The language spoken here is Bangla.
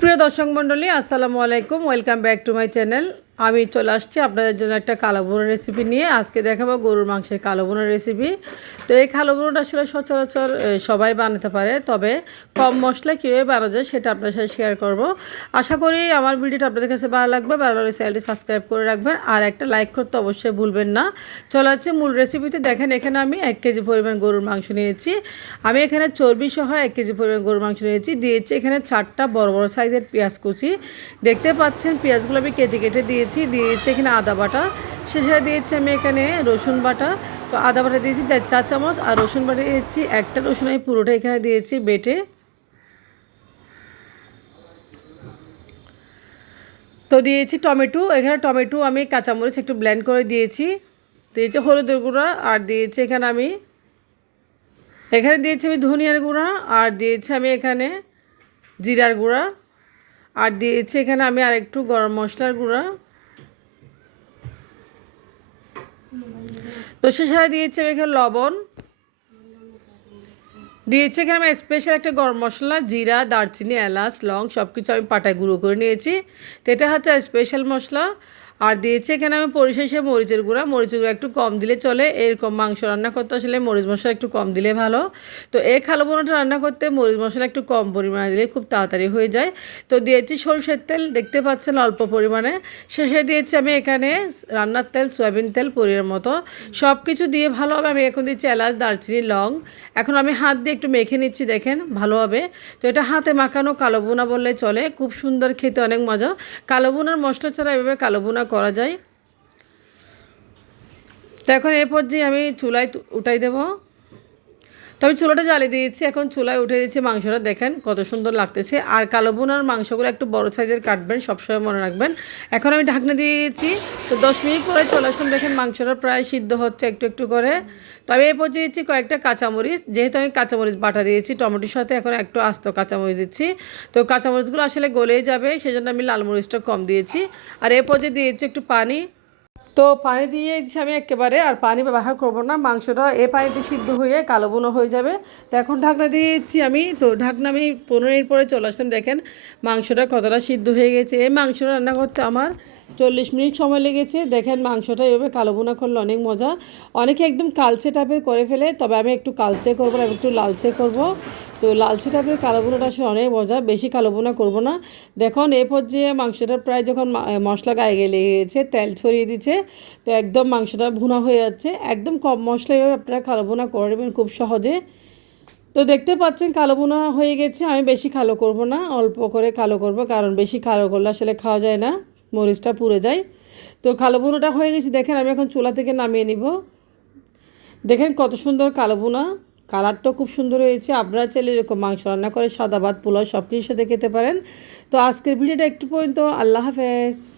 প্রিয় দর্শক মণ্ডলী আসসালামু আলাইকুম। Welcome back to my channel আমি চলে আসছি আপনাদের জন্য একটা কালো বোনের রেসিপি নিয়ে। আজকে দেখাবো গরুর মাংসের কালো বোনের রেসিপি তো এই কালো বোনটা আসলে সচরাচর সবাই বানাতে পারে, তবে কম মশলা কীভাবে বানানো যায় সেটা আপনার সাথে শেয়ার করব। আশা করি আমার ভিডিওটা আপনাদের কাছে ভালো লাগবে, ভালো লাগলে চ্যানেলটি সাবস্ক্রাইব করে রাখবেন, আর একটা লাইক করতে অবশ্যই ভুলবেন না। চলে যাচ্ছে মূল রেসিপিতে দেখেন, এখানে আমি এক কেজি পরিমাণ গরুর মাংস নিয়েছি। আমি এখানে চর্বি সহ এক কেজি পরিমাণ গরুর মাংস নিয়েছি। দিয়েছি এখানে চারটা বড় বড় সাইজের পেঁয়াজ কুচি। দেখতে পাচ্ছেন, পেঁয়াজগুলো আমি কেটে কেটে দিয়েছি। দিয়েছি দিয়েছি এখানে আদা বাটা। শেষে দিয়েছি আমি এখানে রসুন বাটা। তো আদা বাটা দিয়েছি চা চামচ। আর রসুন বাটা দিয়েছি, একটা রসুন আমি পুরোটা এখানে দিয়েছি বেটে। তো দিয়েছি টমেটো। এখানে টমেটো আমি কাঁচামরিচ একটু ব্লেন্ড করে দিয়েছি। দিয়েছি হলুদের গুঁড়া আর দিয়েছি এখানে আমি এখানে দিয়েছি আমি ধনিয়ার গুঁড়া আর দিয়েছি আমি এখানে জিরার গুঁড়া। আর দিয়েছি এখানে আমি আর একটু গরম মশলার গুঁড়া। তো সে দিয়েছি এখানে লবণ। দিয়েছে এখানে আমি স্পেশাল একটা গরম মশলা, জিরা, দারচিনি, এলাচ, লং সব কিছু আমি পাটায় গুঁড়ো করে নিয়েছি। তো এটা হচ্ছে স্পেশাল মশলা। আর দিয়েছি এখানে আমি পরিশেষে মরিচের গুঁড়া। মরিচের গুঁড়া একটু কম দিলে চলে, এরকম মাংস রান্না করতে আসলে মরিচ মশলা একটু কম দিলে ভালো। তো এই খালো বোনাটা রান্না করতে মরিচ মশলা একটু কম পরিমাণে দিলে খুব তাড়াতাড়ি হয়ে যায়। তো দিয়েছি সরষের তেল, দেখতে পাচ্ছেন অল্প পরিমাণে। শেষে দিয়েছি আমি এখানে রান্নার তেল, সয়াবিন তেল পরিমাণ মতো। সব কিছু দিয়ে ভালোভাবে আমি এখন দিচ্ছি এলাচ, দারচিনি, লং। এখন আমি হাত দিয়ে একটু মেখে নিচ্ছি, দেখেন ভালোভাবে তো এটা হাতে মাখানো কালো বোনা বললে চলে। খুব সুন্দর খেতে, অনেক মজা। কালো বোনার মশলা ছাড়া এভাবে কালো বোনা করা যায়। তো এখন এরপর যে আমি চুলায় উঠাই দেবো। তো আমি চুলাটা জ্বালিয়ে দিয়েছি, এখন চুলায় উঠে দিয়েছি মাংসটা। দেখেন কত সুন্দর লাগতেছে। আর কালো বোনার মাংসগুলো একটু বড় সাইজের কাটবেন, সবসময় মনে রাখবেন। এখন আমি ঢাকনা দিয়ে দিয়েছি, তো দশ মিনিট পরে চলে আসুন। দেখেন মাংসটা প্রায় সিদ্ধ হচ্ছে একটু একটু করে। তবে এই পর্যায়ে দিচ্ছি কয়েকটা কাঁচামরিচ। যেহেতু আমি কাঁচামরিচ বাটা দিয়েছি, টমেটোর সাথে এখন একটু আস্ত কাঁচামরিচ দিচ্ছি। তো কাঁচামরিচগুলো আসলে গলেই যাবে, সেজন্য আমি লাল মরিচটা কম দিয়েছি। আর এই পর্যায়ে দিয়েছি একটু পানি। তো পানি দিয়ে দিচ্ছি আমি একেবারে, আর পানি ব্যবহার করব না, মাংসটা এ পানিতে সিদ্ধ হয়ে কালো বুনো হয়ে যাবে। তো এখন ঢাকনা দিয়ে দিচ্ছি আমি, তো ঢাকনা আমি পনেরো মিনিট পরে চলে আসলাম, দেখেন মাংসটা কতটা সিদ্ধ হয়ে গেছে। এই মাংসটা রান্না করতে আমার চল্লিশ মিনিট সময় লেগেছে, দেখেন মাংসটা এভাবে কালো বোনা করলে অনেক মজা। অনেকে একদম কালচে টাইপের করে ফেলে, তবে আমি একটু কালচে করব না আমি একটু লালচে করব। তো লালচে টাইপের কালো বোনাটা আসলে অনেক মজা, বেশি কালো বোনা করব না। দেখুন এ পর্যায়ে মাংসটা প্রায় যখন মশলা গায়ে লেগে গেছে তেল ছড়িয়ে দিচ্ছে, তো একদম মাংসটা ভুনা হয়ে যাচ্ছে। একদম কম মশলা এভাবে আপনারা কালো বোনা করে নেবেন খুব সহজে। তো দেখতে পাচ্ছেন কালো বোনা হয়ে গেছে, আমি বেশি কালো করব না, অল্প করে কালো করব, কারণ বেশি কালো করলে আসলে খাওয়া যায় না, মরিচটা পুড়ে যায়। তো কালো বোনাটা হয়ে গেছে, দেখেন আমি এখন চুলা থেকে নামিয়ে নিব। দেখেন কত সুন্দর কালো বোনা। কালারটাও খুব সুন্দর হয়েছে। আপনারা চাইলে এরকম মাংস রান্না করে সাদা ভাত, পোলাও সব কিছুর সাথে খেতে পারেন। তো আজকের ভিডিওটা একটু পর্যন্ত। আল্লাহ হাফেজ।